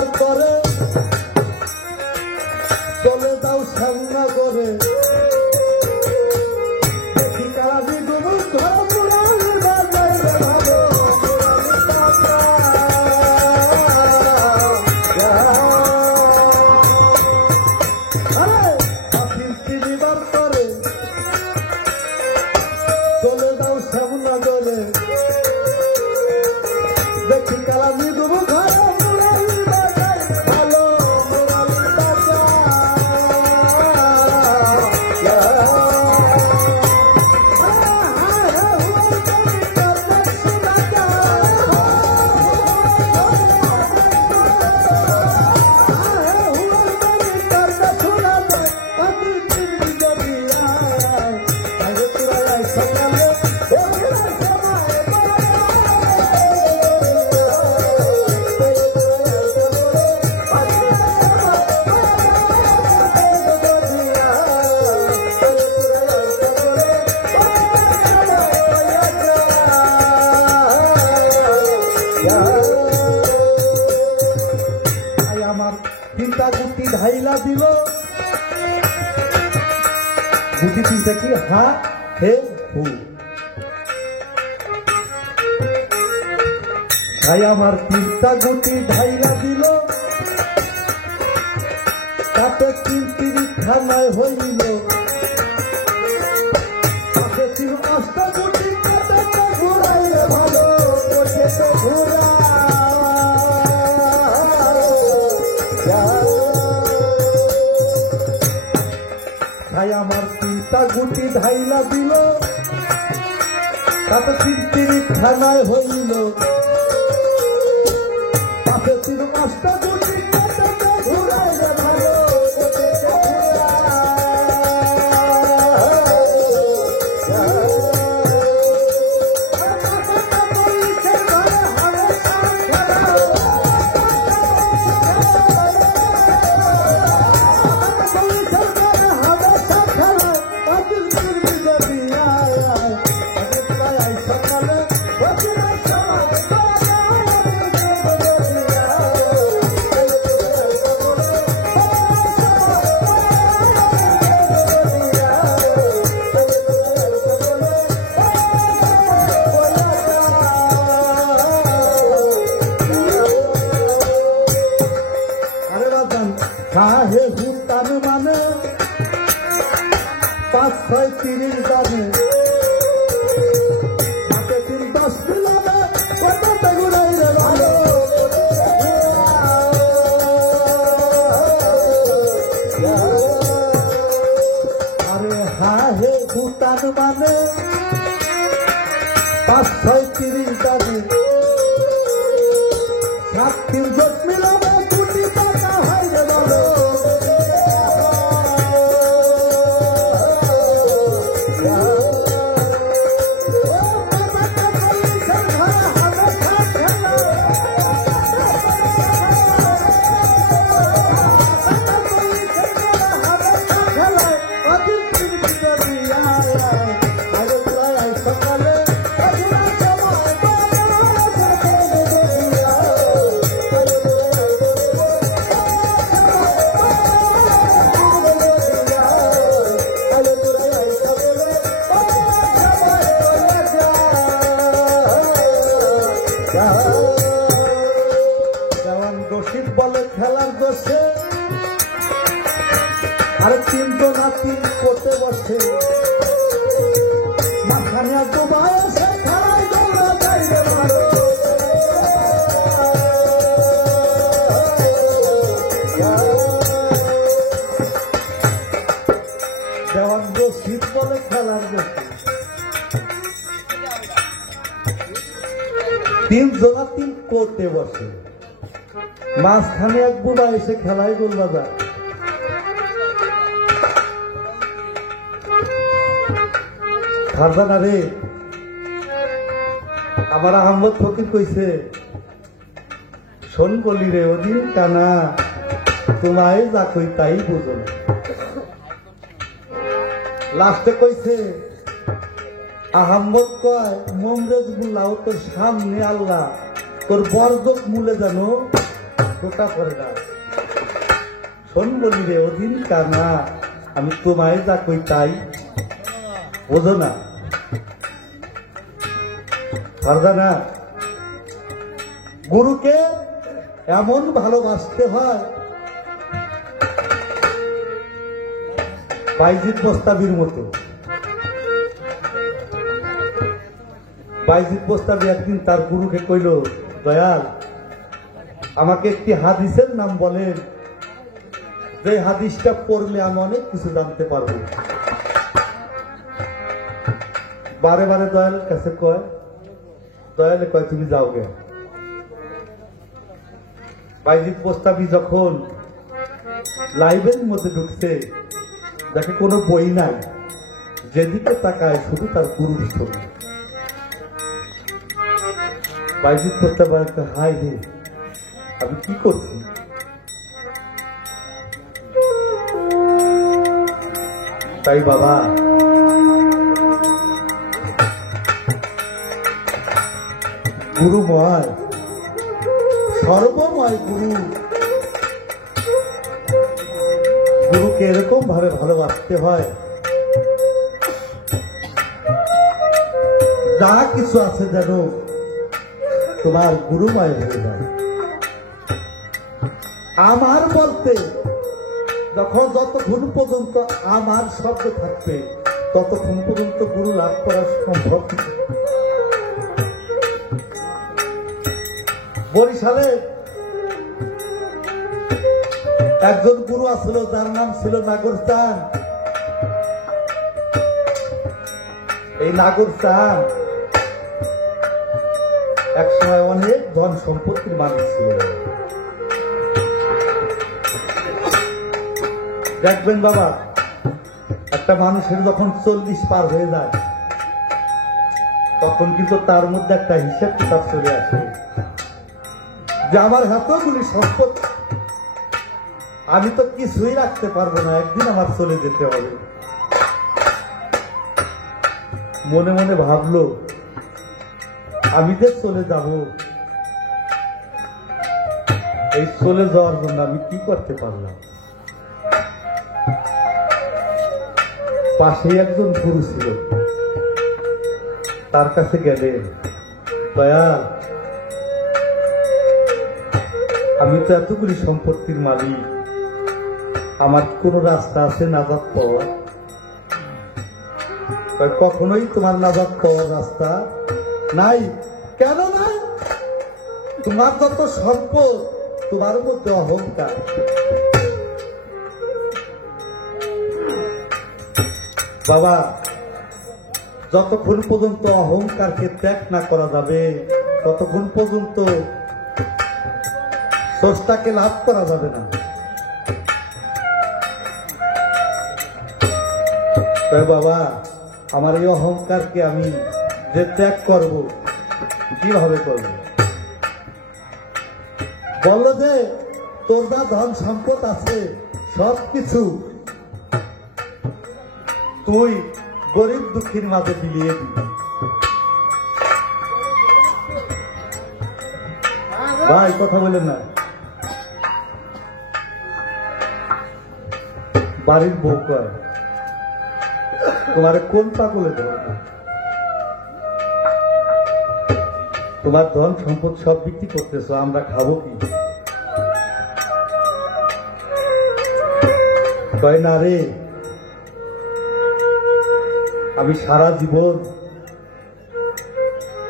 দিবার করে চলে যাও সামনা করে দেখি কারাবি গুরু দিবার করে চলে যাও সামনা করে দেখি কারাবি গুরু আমার তিনটা গুটি ঢাইলা দিল গুটি তিনটা কি হা হে হু ভাই আমার তিনটা গুটি ঢাইলা দিল তাতে তিনটি খানায় হইল তাতে ছিল অষ্টা গুটি ঘুরাইলে ভালো ঘুরা ভাই আমার তিনটা গুটি ঢাইলা দিল তাতে তিনটি খানায় হইল তাতে ছিল অষ্টা গুটি ঘুরাইলে ভালো কাহে হুতার মানে 5-6-30 জানে হাতে 3-10 মিলাবে কত ঘুরাইলে ভালো আরে হাহে হুতার মানে 5-6-30 জানে 7-3 মিলাবে গুটি পাতা হাইরে ভালো যেমন দোষিত বলে খেলার দোষে আর 3 জন 3 করতে বসে মাঝখানে ডুবায় এসে খেলায় দৌড়া যাইবে ভালো যেমন দোষিত বলে খেলার দোষে 3 জন 3 করতে বসে মাঝখানে এক বুড়া এসে খেলায় গোল বাজার খারদানা রে আমার আহমদ ফকির কইছে শোন বলি রে ওদিন কানা তোমায় যা কই তাই বুঝো লাস্টে কইছে আহমদ কয় মমরেজ বুলাও তোর সামনে আল্লাহ তোর বরজক মূলে জানো ফোটা পড়ে না। শোন বলি রে অধীন কানা, আমি তোমায় যা কই তাই বোঝো না। পারবে না। গুরুকে এমন ভালোবাসতে হয় বাইজিদ বোস্তামির মতো। বাইজিদ বোস্তামি একদিন তার গুরুকে কইল, দয়াল আমাকে একটি হাদিসের নাম বলেন, যে হাদিসটা পড়লে আমি অনেক কিছু জানতে পারবো। বারে বারে দয়ালের কাছে কয়, দয়ালে কয় তুমি যাও গে। বাইজিদ বোস্তামি যখন লাইব্রেরির মধ্যে ঢুকছে, দেখে কোনো বই নাই, যেদিকে তাকায় শুধু তার গুরুর ছবি। বাইজিদ বোস্তামি হাই রে, আমি কি করছি? তাই বাবা, গুরুময়, সর্বময় গুরু, গুরুকে এরকম ভাবে ভালোবাসতে হয়, যা কিছু আছে যেন তোমার গুরুময় হয়ে যায়। আমার বলতে যতক্ষণ পর্যন্ত আমার শব্দ থাকবে ততক্ষণ পর্যন্ত গুরু লাভ করা সম্ভব। বরিশালে একজন গুরু আছিল, যার নাম ছিল নাগর চান। এই নাগর চান একসময় অনেক ধন সম্পত্তির মালিক ছিল। দেখবেন বাবা, একটা মানুষের যখন 40 পার হয়ে যায় তখন কিন্তু তার মধ্যে একটা হিসাব কিতাব চলে আসে যে আমার হাতগুলি সম্পদ, আমি তো কিছুই রাখতে পারবো না, একদিন আমার চলে যেতে হবে। মনে মনে ভাবলো, আমি যে চলে যাব, এই চলে যাওয়ার জন্য আমি কি করতে পারলাম? পাশেই একজন গুরু ছিল, তার কাছে গেলেন, দয়াল আমি তো এতগুলি সম্পত্তির মালিক, আমার কোন রাস্তা আছে নাজাত পাওয়ার? কখনোই তোমার নাজাত পাওয়ার রাস্তা নাই। কেন নাই? তোমার যত সম্পদ, তোমার মধ্যে অহংকার। বাবা, যতক্ষণ পর্যন্ত অহংকারকে ত্যাগ না করা যাবে ততক্ষণ পর্যন্ত স্রষ্টাকে লাভ করা যাবে না। তাই বাবা, আমার এই অহংকারকে আমি যে ত্যাগ করব, কিভাবে করব? বলল যে তোর যা ধন সম্পদ আছে সবকিছু তুই গরিব দুঃখীর মাঝে বিলিয়ে দিবি। ভাই কথা বলেন না। বাড়ির বউ কয়, তোমার কোন পাগলে ধরব? তোমার ধন সম্পদ সব বিক্রি করতেছো, আমরা খাবো কি? কয় না রে, আমি সারা জীবন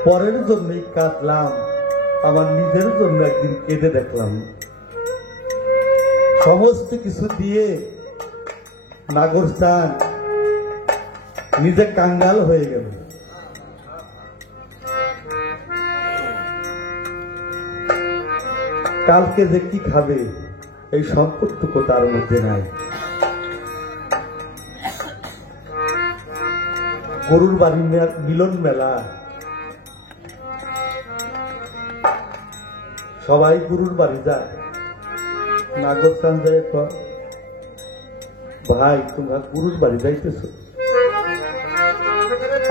পরের জন্যই কাঁদলাম, আমার নিজের জন্য একদিন কেঁদে দেখলাম। সমস্ত কিছু দিয়ে নাগর চান নিজে কাঙ্গাল হয়ে গেল। কালকে যে কি খাবে এই সম্পদটুকু তার মধ্যে নাই। গরুর বাড়ি মিলন মেলা, সবাই গরুর বাড়ি যায়। নাগর চান যায়, ভাই তোমরা গরুর বাড়ি যাইতেছ,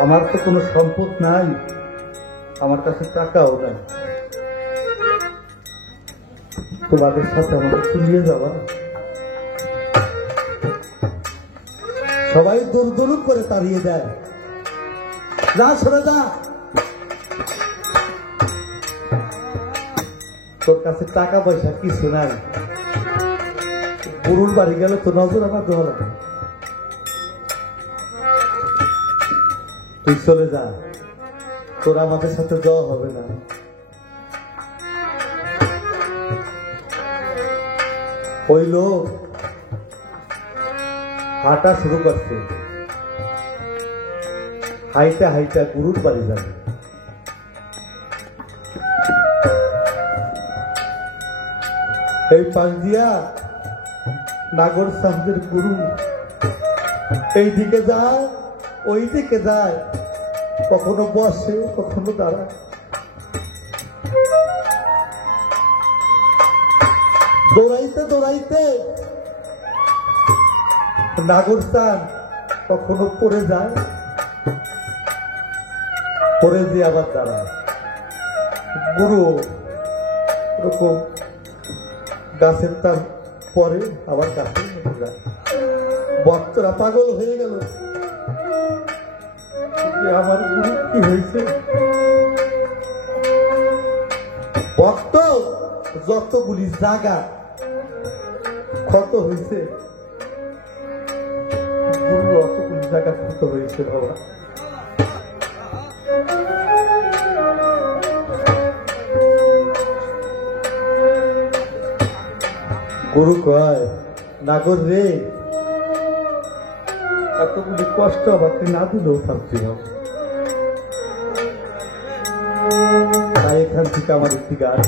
আমার তো কোনো সম্পদ নাই, আমার কাছে টাকাও নাই। তোমাদের সাথে আমাকে একটু নিয়ে যাবা? সবাই দৌড় দৌড় করে তাড়িয়ে দেয়, না সরে যা, তোর কাছে টাকা পয়সা কিছু নাই, গুরুর বাড়ি গেলে তো নজর আমার দেওয়া লাগে, তুই চলে যা, তোর আমাদের সাথে যাওয়া হবে না। ওই লোক হাঁটা শুরু করছে, হাইটা হাইটা গুরুর বাড়ি যাবে। এই পাশ দিয়া নাগর সামদের গুরু এই দিকে যায় ওই দিকে যায়, কখনো বসে কখনো দাঁড়ায়। দৌড়াইতে দৌড়াইতে নাগর স্থান কখনো পড়ে যায়, পড়ে দিয়ে আবার দাঁড়ায়। গুরু এরকম গাছের তার পরে আবার গাছে যায়। ভক্তরা পাগল হয়ে গেল, আমার গুরু কি হয়েছে? ভক্ত যতগুলি জায়গা ক্ষত হয়েছে, গুরু অতগুলি জায়গা ক্ষত হয়েছে বাবা। গুরু কয়, নাগর রে, এতগুলি কষ্ট আমাকে না দিলেও শান্তি হবে, তাই এখান থেকে আমার একটি গাছ